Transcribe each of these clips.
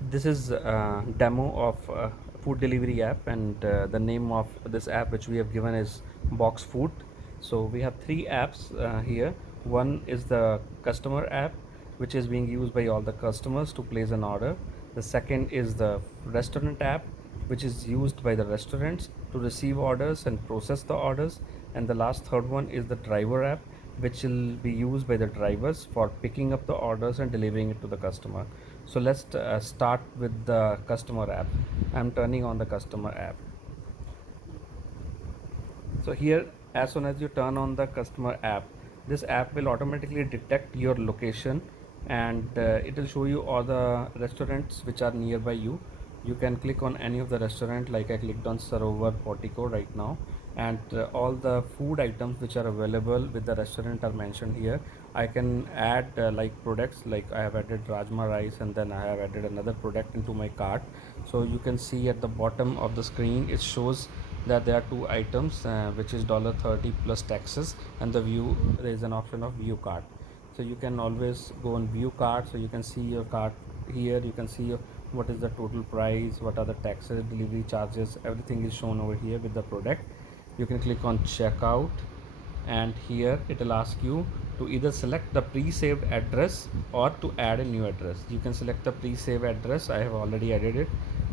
This is a demo of food delivery app, and the name of this app which we have given is Box Food. So we have three apps here. One is the customer app, which is being used by all the customers to place an order. The second is the restaurant app, which is used by the restaurants to receive orders and process the orders. And the last third one is the driver app, which will be used by the drivers for picking up the orders and delivering it to the customer. So let's start with the customer app. I'm turning on the customer app. So here, as soon as you turn on the customer app, this app will automatically detect your location, and it will show you all the restaurants which are nearby you. You can click on any of the restaurant, like I clicked on Sarovar Portico right now, and all the food items which are available with the restaurant are mentioned here. I can add like products, like I have added Rajma rice, and then I have added another product into my cart. So you can see at the bottom of the screen it shows that there are two items, which is $30 plus taxes, and the view, there is an option of view cart. So you can always go on view cart, so you can see your cart. Here you can see what is the total price, what are the taxes, delivery charges, everything is shown over here with the product. You can click on checkout, and here it will ask you to either select the pre-saved address or to add a new address. You can select the pre-saved address. I have already added it,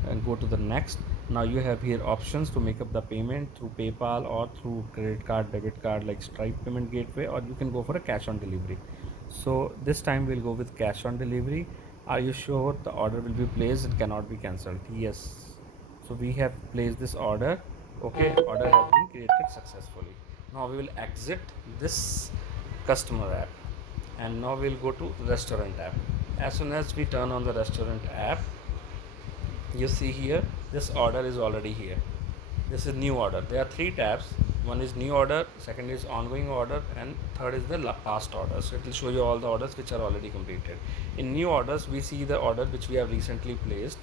and go to the next. Now you have here options to make up the payment through PayPal or through credit card, debit card like Stripe payment gateway, or you can go for a cash on delivery. So this time we'll go with cash on delivery. Are you sure the order will be placed? It cannot be cancelled. Yes. So we have placed this order. Okay, order has been created successfully. Now we will exit this customer app, and now we'll go to restaurant app. As soon as we turn on the restaurant app, you see here this order is already here. This is new order. There are three tabs. One is new order, second is ongoing order, and third is the past order. So it will show you all the orders which are already completed. In new orders, we see the order which we have recently placed,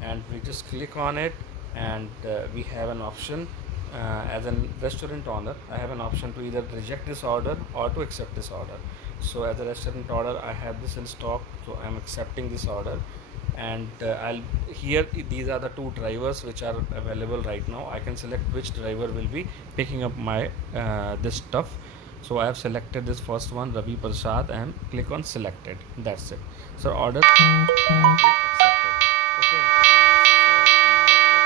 and we just click on it, and we have an option. As a restaurant owner, I have an option to either reject this order or to accept this order. So as a restaurant order, I have this in stock, so I'm accepting this order. And I'll here, these are the two drivers which are available right now. I can select which driver will be picking up my this stuff. So I have selected this first one, Ravi Prasad, and click on selected. That's it. So order has been accepted. Okay. So now what we'll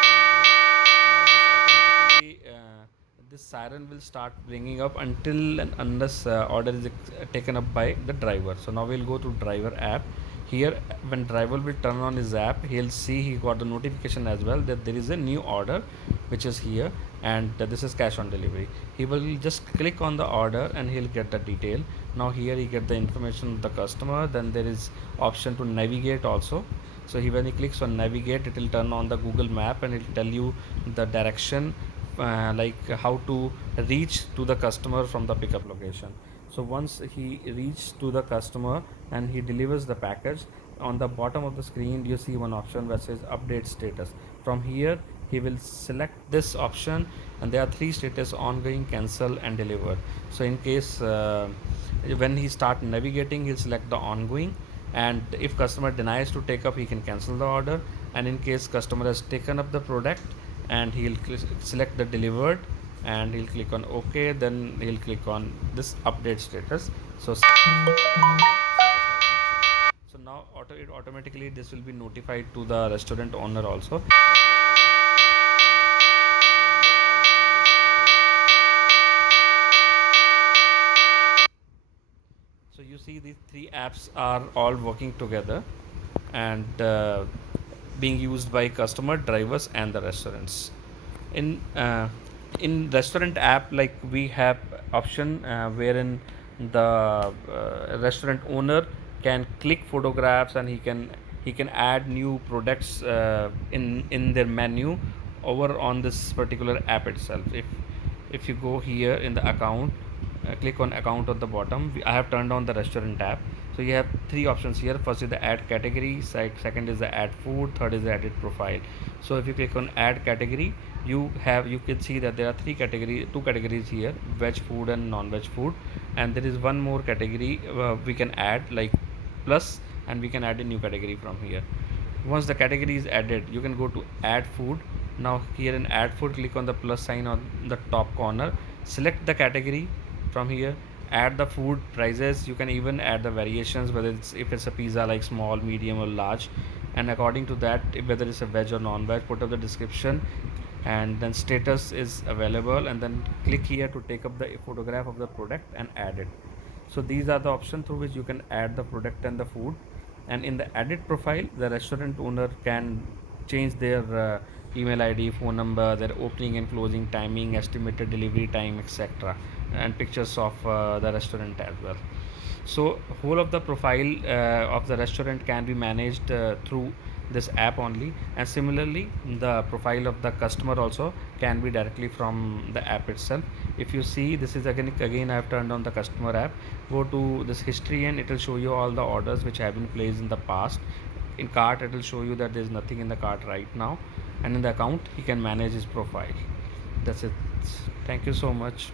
do, now this automatically this siren will start bringing up until and unless order is taken up by the driver. So now we'll go to driver app. Here, when driver will turn on his app, he'll see he got the notification as well that there is a new order which is here, and this is cash on delivery. He will just click on the order and he'll get the detail. Now here he get the information of the customer. Then there is option to navigate also. So when he clicks on navigate, it will turn on the Google map and it will tell you the direction, like how to reach to the customer from the pickup location. So once he reaches to the customer and he delivers the package, on the bottom of the screen you see one option that says update status. From here he will select this option, and there are three status: ongoing, cancel, and delivered. So in case when he start navigating, he'll select the ongoing, and if customer denies to take up, he can cancel the order. And in case customer has taken up the product, and he'll select the delivered, and he'll click on OK. Then he'll click on this update status. So so now it automatically this will be notified to the restaurant owner also. So you see these three apps are all working together, and being used by customer, drivers, and the restaurants. In in restaurant app, like we have option wherein the restaurant owner can click photographs, and he can add new products in their menu over on this particular app itself. If you go here in the account, click on account at the bottom. I have turned on the restaurant tab. So you have three options here. First is the add category, second is the add food, third is the edit profile. So if you click on add category, you can see that there are two categories here: veg food and non-veg food. And there is one more category we can add, like plus, and we can add a new category from here. Once the category is added, you can go to add food. Now here in add food, click on the plus sign on the top corner, select the category from here, add the food prices. You can even add the variations, whether it's if it's a pizza like small, medium or large, and according to that, whether it's a veg or non-veg, put up the description, and then status is available, and then click here to take up the photograph of the product and add it. So these are the options through which you can add the product and the food. And in the edit profile, the restaurant owner can change their email id, phone number, their opening and closing timing, estimated delivery time, etc., and pictures of the restaurant as well. So whole of the profile of the restaurant can be managed through this app only, and similarly the profile of the customer also can be directly from the app itself. If you see, this is again I have turned on the customer app. Go to this history and it will show you all the orders which have been placed in the past. In cart, it will show you that there is nothing in the cart right now, and in the account he can manage his profile. That's it. Thank you so much.